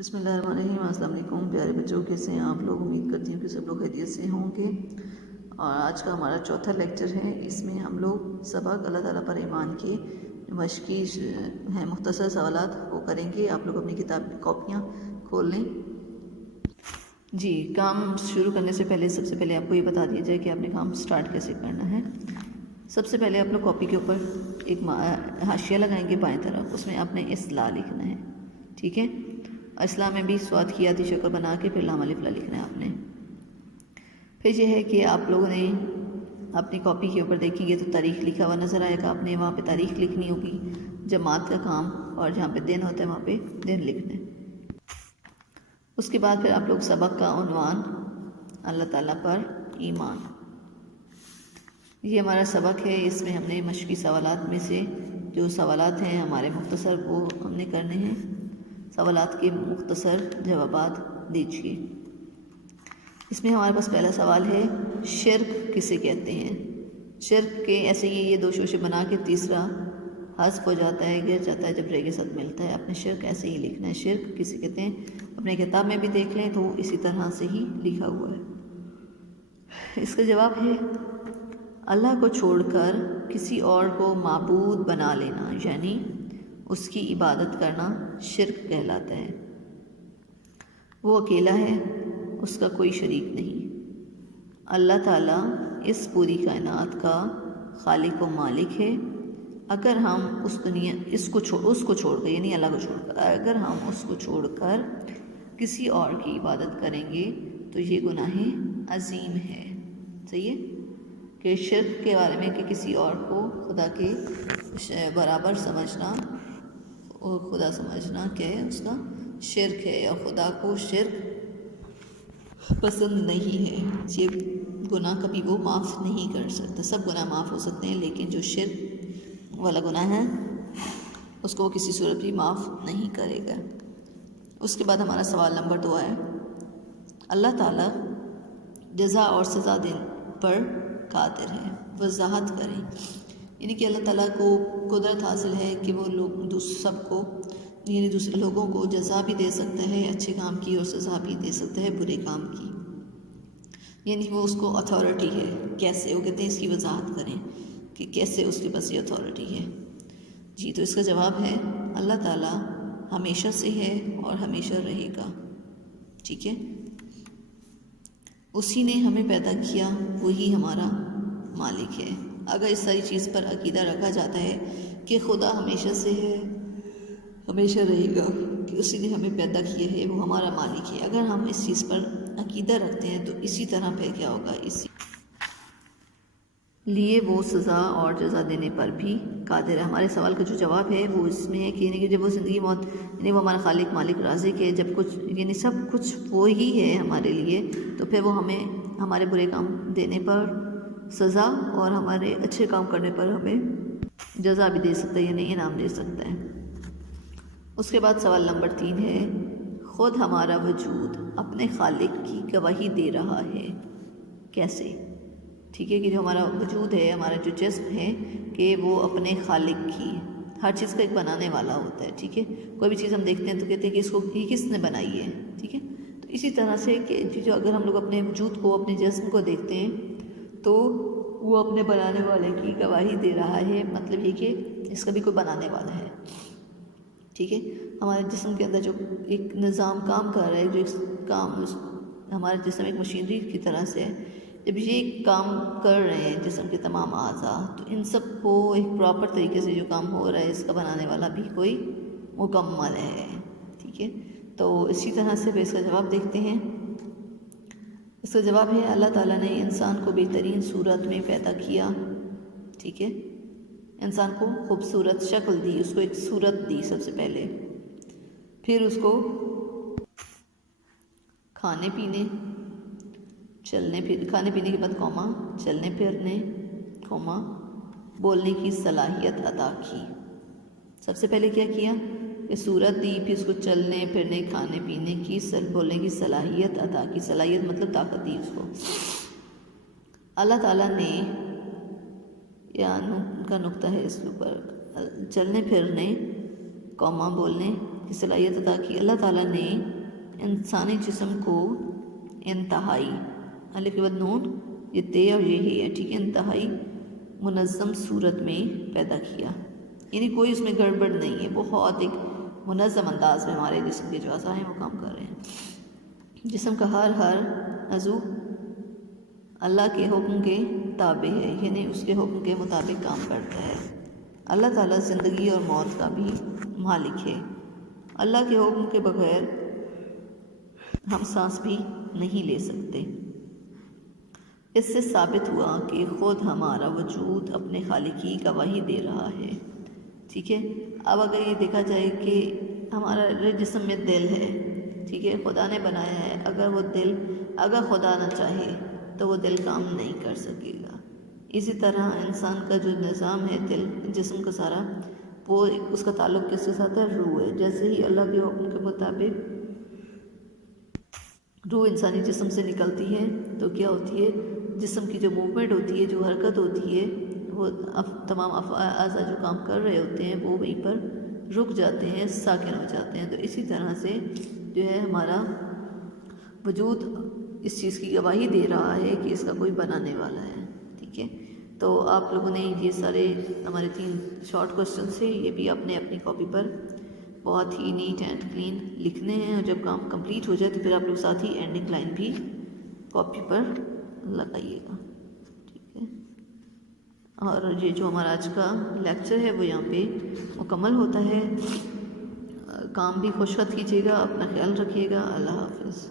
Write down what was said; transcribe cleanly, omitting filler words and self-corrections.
بسم اللہ الرحمن الرحیم۔ السلام علیکم پیارے بچوں، کیسے ہیں آپ لوگ؟ امید کرتی ہوں کہ سب لوگ خیریت سے ہوں گے۔ اور آج کا ہمارا چوتھا لیکچر ہے، اس میں ہم لوگ سبق اللہ تعالیٰ پر ایمان کے مشقی ہیں مختصر سوالات وہ کریں گے۔ آپ لوگ اپنی کاپیاں کھول لیں۔ جی، کام شروع کرنے سے پہلے سب سے پہلے آپ کو یہ بتا دیا جائے کہ آپ نے کام سٹارٹ کیسے کرنا ہے۔ سب سے پہلے آپ لوگ کاپی کے اوپر ایک حاشیہ لگائیں گے بائیں طرف، اس میں آپ نے اصلاح لکھنا ہے، ٹھیک ہے؟ اسلام میں بھی سواد کی آتی شکل بنا کے پھر لام الف لا لکھنا ہے آپ نے۔ پھر یہ ہے کہ آپ لوگوں نے اپنی کاپی کے اوپر دیکھیں گے تو تاریخ لکھا ہوا نظر آئے گا، آپ نے وہاں پہ تاریخ لکھنی ہوگی، جماعت کا کام، اور جہاں پہ دن ہوتا ہے وہاں پہ دن لکھنا ہے۔ اس کے بعد پھر آپ لوگ سبق کا عنوان اللہ تعالیٰ پر ایمان، یہ ہمارا سبق ہے۔ اس میں ہم نے مشقی سوالات میں سے جو سوالات ہیں ہمارے مختصر وہ ہم نے کرنے ہیں۔ سوالات کے مختصر جوابات دیجیے۔ اس میں ہمارے پاس پہلا سوال ہے، شرک کسے کہتے ہیں؟ شرک کے ایسے ہی یہ دو شوشے بنا کے تیسرا حذف ہو جاتا ہے، گر جاتا ہے جب رے کے ساتھ ملتا ہے۔ اپنے شرک ایسے ہی لکھنا ہے، شرک کسے کہتے ہیں؟ اپنے کتاب میں بھی دیکھ لیں تو اسی طرح سے ہی لکھا ہوا ہے۔ اس کا جواب ہے، اللہ کو چھوڑ کر کسی اور کو معبود بنا لینا، یعنی اس کی عبادت کرنا شرک کہلاتا ہے۔ وہ اکیلا ہے، اس کا کوئی شریک نہیں۔ اللہ تعالیٰ اس پوری کائنات کا خالق و مالک ہے۔ اگر ہم اس کو چھوڑ کر یعنی اللہ کو چھوڑ کر اگر ہم اس کو چھوڑ کر کسی اور کی عبادت کریں گے تو یہ گناہ عظیم ہے۔ صحیح ہے کہ شرک کے بارے میں کہ کسی اور کو خدا کے برابر سمجھنا اور خدا سمجھنا کیا ہے؟ اس کا شرک ہے، اور خدا کو شرک پسند نہیں ہے۔ یہ گناہ کبھی وہ معاف نہیں کر سکتا۔ سب گناہ معاف ہو سکتے ہیں لیکن جو شرک والا گناہ ہے اس کو وہ کسی صورت بھی معاف نہیں کرے گا۔ اس کے بعد ہمارا سوال نمبر 2 ہے، اللہ تعالیٰ جزا اور سزا دینے پر قادر ہے، وضاحت کریں۔ یعنی کہ اللہ تعالیٰ کو قدرت حاصل ہے کہ وہ لوگ سب کو یعنی دوسرے لوگوں کو جزا بھی دے سکتا ہے اچھے کام کی، اور سزا بھی دے سکتا ہے برے کام کی، یعنی وہ اس کو اتھارٹی ہے۔ کیسے؟ وہ کہتے ہیں اس کی وضاحت کریں کہ کیسے اس کے پاس یہ اتھارٹی ہے۔ جی، تو اس کا جواب ہے، اللہ تعالیٰ ہمیشہ سے ہے اور ہمیشہ رہے گا، ٹھیک ہے؟ اسی نے ہمیں پیدا کیا، وہی ہمارا مالک ہے۔ اگر اس ساری چیز پر عقیدہ رکھا جاتا ہے کہ خدا ہمیشہ سے ہے، ہمیشہ رہے گا، کہ اسی نے ہمیں پیدا کیا ہے، وہ ہمارا مالک ہے، اگر ہم اس چیز پر عقیدہ رکھتے ہیں تو اسی طرح پھر کیا ہوگا؟ اسی لیے وہ سزا اور جزا دینے پر بھی قادر ہے۔ ہمارے سوال کا جو جواب ہے وہ اس میں ہے کہ یعنی کہ جب وہ زندگی موت یعنی وہ ہمارا خالق مالک رازق ہے، جب کچھ یعنی سب کچھ وہی ہے ہمارے لیے، تو پھر وہ ہمیں ہمارے برے کام دینے پر سزا اور ہمارے اچھے کام کرنے پر ہمیں جزا بھی دے سکتا ہے، یعنی انعام دے سکتا ہے۔ اس کے بعد سوال نمبر 3 ہے، خود ہمارا وجود اپنے خالق کی گواہی دے رہا ہے، کیسے؟ ٹھیک ہے کہ جو ہمارا وجود ہے، ہمارا جو جسم ہے، کہ وہ اپنے خالق کی، ہر چیز کا ایک بنانے والا ہوتا ہے، ٹھیک ہے؟ کوئی بھی چیز ہم دیکھتے ہیں تو کہتے ہیں کہ اس کو یہ کس نے بنائی ہے، ٹھیک ہے؟ تو اسی طرح سے کہ جو اگر ہم لوگ اپنے وجود کو، اپنے جسم کو دیکھتے ہیں تو وہ اپنے بنانے والے کی گواہی دے رہا ہے، مطلب یہ کہ اس کا بھی کوئی بنانے والا ہے، ٹھیک ہے؟ ہمارے جسم کے اندر جو ایک نظام کام کر رہا ہے، جو کام ہمارا جسم ایک مشینری کی طرح سے ہے، جب یہ کام کر رہے ہیں جسم کے تمام اعضاء، تو ان سب کو ایک پراپر طریقے سے جو کام ہو رہا ہے اس کا بنانے والا بھی کوئی مکمل ہے، ٹھیک ہے؟ تو اسی طرح سے اس کا جواب دیکھتے ہیں۔ اس کا جواب ہے، اللہ تعالیٰ نے انسان کو بہترین صورت میں پیدا کیا، ٹھیک ہے؟ انسان کو خوبصورت شکل دی، اس کو ایک صورت دی سب سے پہلے، پھر اس کو کھانے پینے کے بعد کوما چلنے پھرنے کوما بولنے کی صلاحیت عطا کی۔ سب سے پہلے کیا کیا کہ صورت دی، پھر اس کو چلنے پھرنے کھانے پینے کی بولنے کی صلاحیت عطا کی۔ صلاحیت مطلب طاقت دی اس کو۔ اللہ تعالیٰ نے کا نقطہ ہے اس کے اوپر، چلنے پھرنے کوما بولنے کی صلاحیت عطا کی۔ اللہ تعالیٰ نے انسانی جسم کو انتہائی، الف کے بعد نون، یہ تے اور یہ ہی ہے، ٹھیک ہے، انتہائی منظم صورت میں پیدا کیا، یعنی کوئی اس میں گڑبڑ نہیں ہے، بہت ایک منظم انداز میں ہمارے جسم کے جو اعضاء ہیں وہ کام کر رہے ہیں۔ جسم کا ہر عضو اللہ کے حکم کے تابع ہے، یعنی اس کے حکم کے مطابق کام کرتا ہے۔ اللہ تعالیٰ زندگی اور موت کا بھی مالک ہے۔ اللہ کے حکم کے بغیر ہم سانس بھی نہیں لے سکتے۔ اس سے ثابت ہوا کہ خود ہمارا وجود اپنے خالق کی گواہی دے رہا ہے، ٹھیک ہے۔ اب اگر یہ دیکھا جائے کہ ہمارا جسم میں دل ہے، ٹھیک ہے، خدا نے بنایا ہے، اگر خدا نہ چاہے تو وہ دل کام نہیں کر سکے گا۔ اسی طرح انسان کا جو نظام ہے، دل، جسم کا سارا، وہ اس کا تعلق کس کے ساتھ ہے؟ روح ہے۔ جیسے ہی اللہ کے حکم کے مطابق روح انسانی جسم سے نکلتی ہے تو کیا ہوتی ہے؟ جسم کی جو موومنٹ ہوتی ہے، جو حرکت ہوتی ہے، وہ تمام اعضاء جو کام کر رہے ہوتے ہیں وہ وہیں پر رک جاتے ہیں، ساکن ہو جاتے ہیں۔ تو اسی طرح سے جو ہے ہمارا وجود اس چیز کی گواہی دے رہا ہے کہ اس کا کوئی بنانے والا ہے، ٹھیک ہے۔ تو آپ لوگوں نے یہ سارے ہمارے 3 شارٹ کوسچن سے، یہ بھی اپنے اپنی کاپی پر بہت ہی نیٹ اینڈ کلین لکھنے ہیں، اور جب کام کمپلیٹ ہو جائے تو پھر آپ لوگ ساتھ ہی اینڈنگ لائن بھی کاپی پر لگائیے گا، ٹھیک ہے۔ اور یہ جو ہمارا آج کا لیکچر ہے وہ یہاں پہ مکمل ہوتا ہے۔ کام بھی خوش خط کیجیے گا، اپنا خیال رکھیے گا۔ اللہ حافظ۔